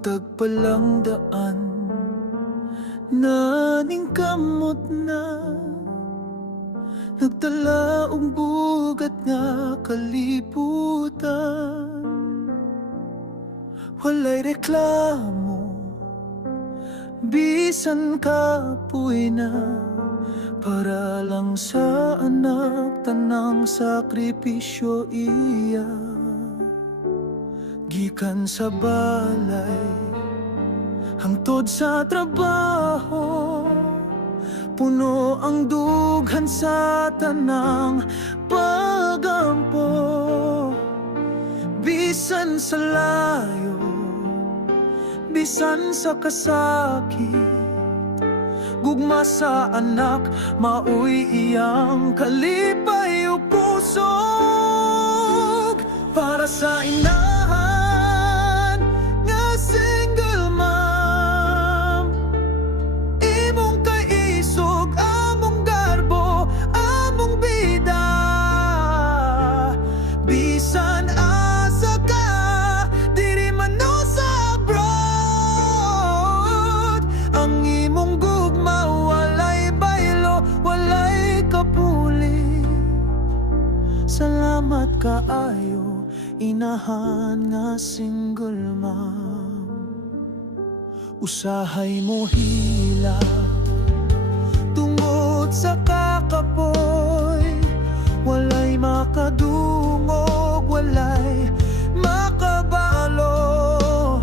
tagpalang daan naning kamot na nagdala og bugat nga kalibutan. Walay reklamo, bisan kapoy na, para lang sa anak tanang sakripisyo iya. Gikan sa balay hangtod sa trabaho, puno ang dughan sa tanang pagampo. Bisan sa layo, bisan sa kasakit, gugma sa anak, maoy iyang kalipay o pusog. Para sa inahan nga single mom, imong kaisog, among garbo, among bida. Bisan asa ka, diri man no sa abroad, ang imong gugma walay baylo, walay kapuli. Salamat kaayo, inahan nga single mom. Usahay mo hila tungod sa kakapoy, walay makadungog, walay makabalo.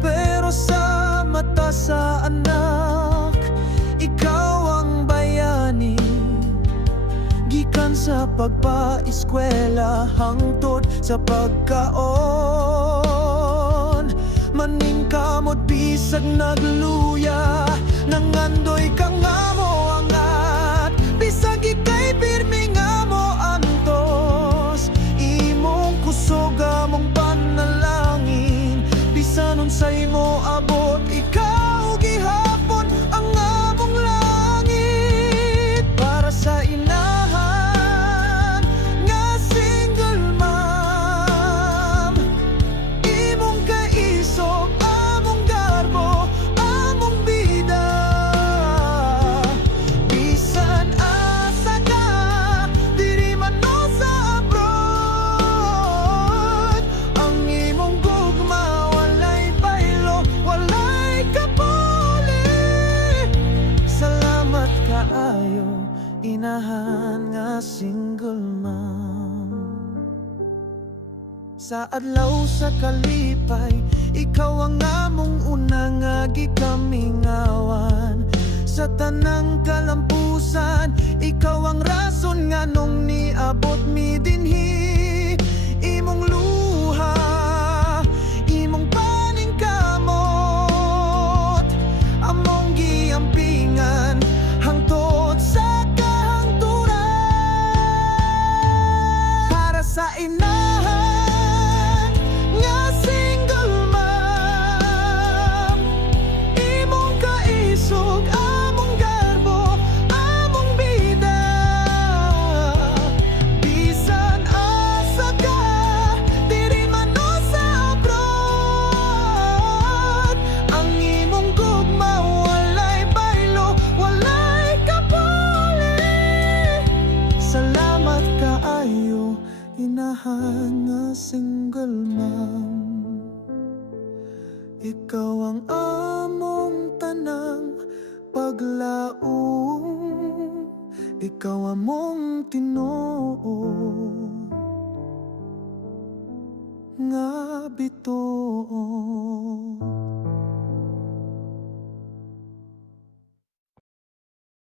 Pero sa mata sa anak, ikaw ang bayani. Gikan sa pagpa-eskwela hangtod sa pagkaon, maning kamot bisag nagluya, nangandoy ka nga mo angat. Bisag ikay pirmi nga mo antos, imong kusog among panalangin. Bisan unsay mo abot, ikaw gihapon ang among langit. Para sa inahan nga single mom, imong kaisog, among garbo, among bida. Bisan asa ka, diri man no sa abroad, ang imong gugma walay baylo, walay kapuli. Salamat kaayo, inahan nga single mom. Sa adlaw sa kalipay, ikaw ang among una nga gikamingawan. Sa tanang kalampusan, ikaw ang rason nga nung niabot mi dinhi. Imong luha, imong paningkamot, among giampingan hangtod sa kahangturan. Para sa inahan nga single mom, imong kaisog, among garbo, among bida. Bisan asa ka, diri man no sa abroad, ang imong gugma walay baylo, walay kapuli. Salamat kaayo, inahan nga single mom. Ikaw ang among tanang paglaom, ikaw among Tinoo nga bituon.